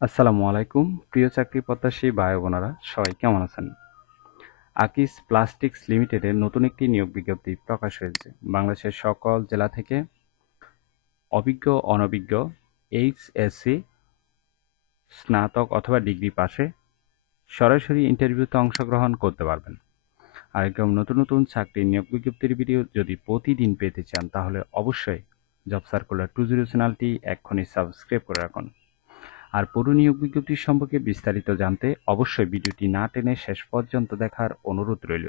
আসসালামু আলাইকুম প্রিয় চাকরি প্রত্যাশী ভাই বোনেরা সবাই কেমন আছেন? আকিস প্লাস্টিক্স লিমিটেডের নতুন একটি নিয়োগ বিজ্ঞপ্তি প্রকাশ হয়েছে। বাংলাদেশের সকল জেলা থেকে অভিজ্ঞ অনভিজ্ঞ এইচএসসি স্নাতক অথবা ডিগ্রি পাশে সরাসরি ইন্টারভিউতে অংশগ্রহণ করতে পারবেন। আর এরকম নতুন নতুন চাকরির নিয়োগ বিজ্ঞপ্তির ভিডিও যদি প্রতিদিন পেতে চান তাহলে অবশ্যই জব সার্কুলার 20 চ্যানেলটি এক্ষুনি সাবস্ক্রাইব করে রাখুন। আর পুরো নিয়োগ বিজ্ঞপ্তি সম্পর্কে বিস্তারিত জানতে অবশ্যই ভিডিওটি না টেনে শেষ পর্যন্ত দেখার অনুরোধ রইল।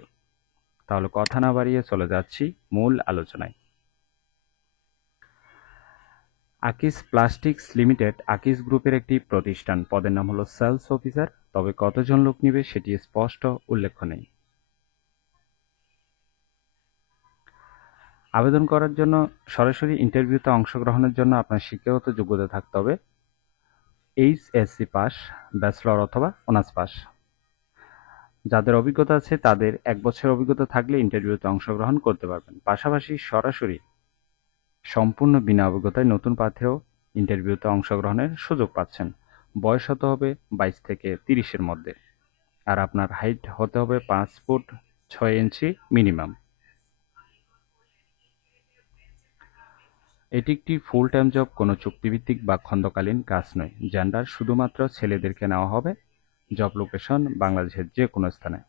তাহলে কথা না বাড়িয়ে চলে যাচ্ছি মূল আলোচনায়। আকিস প্লাস্টিক্স লিমিটেড আকিস গ্রুপের একটি প্রতিষ্ঠান। পদের নাম হলো সেলস অফিসার, তবে কতজন লোক নিবে সেটি স্পষ্ট উল্লেখ নেই। আবেদন করার জন্য সরাসরি ইন্টারভিউতে অংশগ্রহণের জন্য আপনার শিক্ষাগত যোগ্যতা থাকতে হবে এইচএসসি পাস, ব্যাচেলর অথবা অনার্স পাস। যাদের অভিজ্ঞতা আছে তাদের 1 বছরের অভিজ্ঞতা থাকলে ইন্টারভিউতে অংশগ্রহণ করতে পারবেন। পাশাপাশি সরাসরি সম্পূর্ণ বিনা অভিজ্ঞতায় নতুন প্রার্থীরাও ইন্টারভিউতে অংশগ্রহণের সুযোগ পাচ্ছেন। বয়স হতে হবে 22 থেকে 30-এর মধ্যে। আর আপনার হাইট হতে হবে 5 ফুট 6 ইঞ্চি মিনিমাম। এটি একটি ফুল টাইম জব, কোনো চুক্তিভিত্তিক বা খণ্ডকালীন কাজ নয়। জেন্ডার শুধুমাত্র ছেলেদেরকে নেওয়া হবে। জব লোকেশন বাংলাদেশের যে কোনো স্থানে।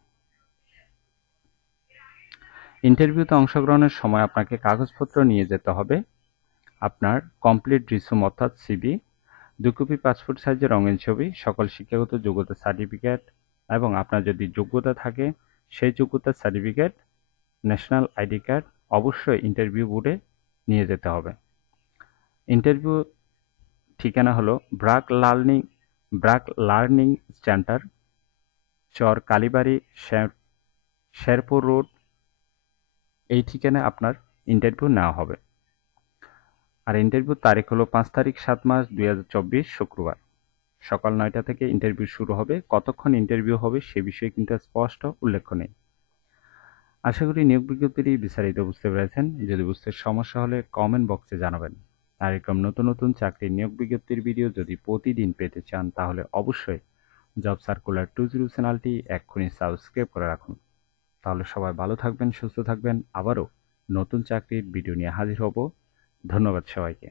ইন্টারভিউতে অংশগ্রহণের সময় আপনাকে কাগজপত্র নিয়ে যেতে হবে। আপনার কমপ্লিট রিসুম অর্থাৎ সিভি, 2 কপি পাসপোর্ট সাইজের রঙিন ছবি, সকল শিক্ষাগত যোগ্যতা সার্টিফিকেট এবং আপনার যদি যোগ্যতা থাকে সেই যোগ্যতার সার্টিফিকেট, ন্যাশনাল আইডি কার্ড অবশ্যই ইন্টারভিউ বোর্ডে নিয়ে যেতে হবে। ইন্টারভিউ ঠিকানা হলো ব্রাক লার্নিং সেন্টার, চর কালীবাড়ি, শেরপুর রোড। এই ঠিকানায় আপনার ইন্টারভিউ নেওয়া হবে। আর ইন্টারভিউর তারিখ হলো 5 তারিখ 7 মাস 2024 শুক্রবার। সকাল 9টা থেকে ইন্টারভিউ শুরু হবে। কতক্ষণ ইন্টারভিউ হবে সে বিষয়ে কিন্তু স্পষ্ট উল্লেখ নেই। আশা করি নিয়োগ বিজ্ঞপ্তিটি বিস্তারিত বুঝতে পেরেছেন। যদি বুঝতে সমস্যা হলে কমেন্ট বক্সে জানাবেন। আর এরকম নতুন নতুন চাকরির নিয়োগ বিজ্ঞপ্তির ভিডিও যদি প্রতিদিন পেতে চান তাহলে অবশ্যই জব সার্কুলার 20 চ্যানেলটি এক্ষুনি সাবস্ক্রাইব করে রাখুন। তাহলে সবাই ভালো থাকবেন, সুস্থ থাকবেন। আবারও নতুন চাকরির ভিডিও নিয়ে হাজির হব। ধন্যবাদ সবাইকে।